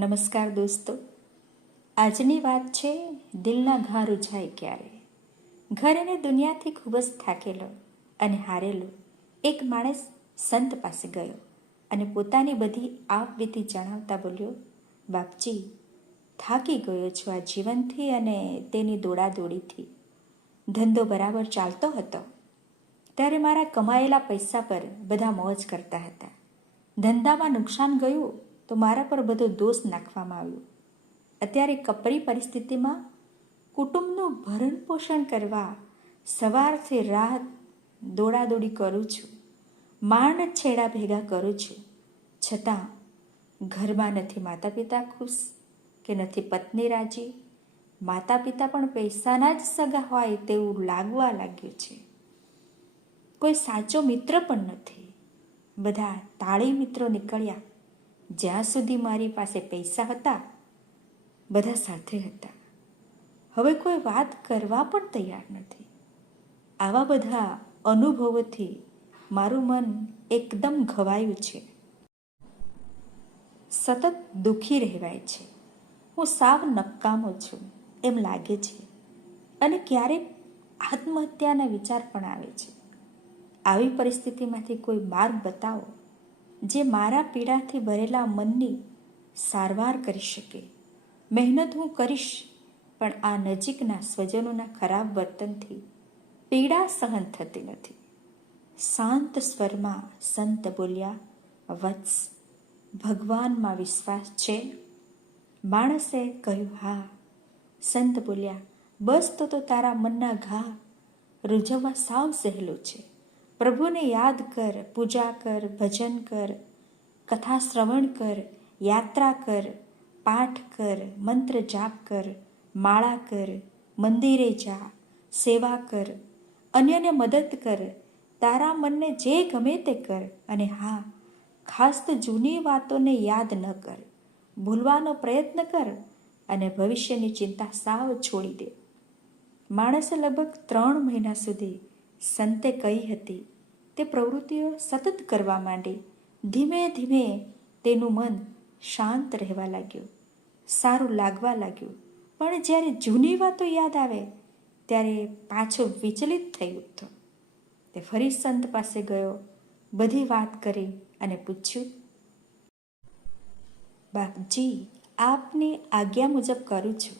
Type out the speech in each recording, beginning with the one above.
નમસ્કાર દોસ્તો, આજની વાત છે દિલના ઘા રૂઝાય ક્યારે. ઘર અને દુનિયાથી ખૂબ જ થાકેલો અને હારેલો એક માણસ સંત પાસે ગયો અને પોતાની બધી આપવીતી જણાવતા બોલ્યો, બાપજી, થાકી ગયો છું આ જીવનથી અને તેની દોડાદોડીથી. ધંધો બરાબર ચાલતો હતો ત્યારે મારા કમાયેલા પૈસા પર બધા મોજ કરતા હતા. ધંધામાં નુકસાન ગયું તો મારા પર બધો દોષ નાખવામાં આવ્યો. અત્યારે કપરી પરિસ્થિતિમાં કુટુંબનું ભરણ પોષણ કરવા સવારથી રાત દોડાદોડી કરું છું. માંડ છેડા ભેગા કરું છું. છતાં ઘરમાં નથી માતા પિતા ખુશ કે નથી પત્ની રાજી. માતા પિતા પણ પૈસાના જ સગા હોય તેવું લાગવા લાગ્યું છે. કોઈ સાચો મિત્ર પણ નથી. બધા તાળી મિત્રો નીકળ્યા. જ્યાં સુધી મારી પાસે પૈસા હતા બધા સાથે હતા. હવે કોઈ વાત કરવા પણ તૈયાર નથી. આવા બધા અનુભવોથી મારું મન એકદમ ઘવાયું છે. સતત દુઃખી રહેવાય છે. હું સાવ નકામો છું એમ લાગે છે અને ક્યારેક આત્મહત્યાના વિચાર પણ આવે છે. આવી પરિસ્થિતિમાંથી કોઈ માર્ગ બતાવો જે મારા પીડાથી ભરેલા મનની સારવાર કરી શકે. મહેનત હું કરીશ, પણ આ નજીકના સ્વજનોના ખરાબ વર્તનથી પીડા સહન થતી નથી. શાંત સ્વરમાં સંત બોલ્યા, વત્સ, ભગવાનમાં વિશ્વાસ છે? માણસે કહ્યું, હા. સંત બોલ્યા, બસ તો તારા મનના ઘા રૂઝવવા સાવ સહેલું છે. પ્રભુને યાદ કર, પૂજા કર, ભજન કર, કથા શ્રવણ કર, યાત્રા કર, પાઠ કર, મંત્ર જાપ કર, માળા કર, મંદિરે જા, સેવા કર, અન્યને મદદ કર, તારા મનને જે ગમે તે કર. અને હા, ખાસ તો જૂની વાતોને યાદ ન કર. ભૂલવાનો પ્રયત્ન કર અને ભવિષ્યની ચિંતા સાવ છોડી દે. માણસે લગભગ 3 મહિના સુધી સંતે કહી હતી તે પ્રવૃત્તિઓ સતત કરવા માંડી. ધીમે ધીમે તેનું મન શાંત રહેવા લાગ્યું, સારું લાગવા લાગ્યું. પણ જ્યારે જૂની વાતો યાદ આવે ત્યારે પાછો વિચલિત થઈ ઉઠતો. તે ફરી સંત પાસે ગયો, બધી વાત કરી અને પૂછ્યું, બાપજી, આપની આજ્ઞા મુજબ કરું છું,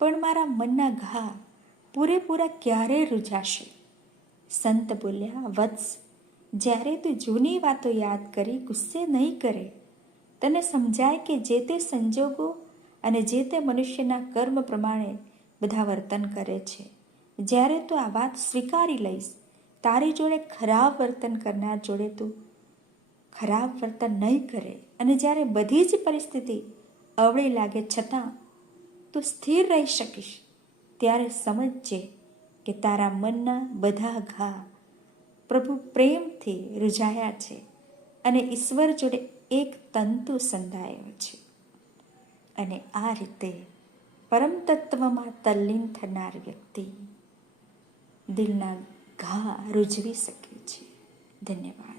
પણ મારા મનના ઘા પૂરેપૂરા ક્યારે રૂઝાશે? સંત બોલ્યા, વત્સ, જ્યારે તું જૂની વાતો યાદ કરી ગુસ્સે નહીં કરે. તને સમજાય કે જે તે સંજોગો અને જે તે મનુષ્યના કર્મ પ્રમાણે બધા વર્તન કરે છે. જ્યારે તું આ વાત સ્વીકારી લઈશ, તારી જોડે ખરાબ વર્તન કરનાર જોડે તું ખરાબ વર્તન નહીં કરે. અને જ્યારે બધી જ પરિસ્થિતિ અવળી લાગે છતાં તું સ્થિર રહી શકીશ, ત્યારે સમજજે કે તારા મનના બધા ઘા પ્રભુ પ્રેમથી રૂઝાયા છે અને ઈશ્વર જોડે એક તંતુ સંધાયો છે. અને આ રીતે પરમ તત્વમાં તલ્લીન થનાર વ્યક્તિ દિલના ઘા રૂઝવી શકે છે. ધન્યવાદ.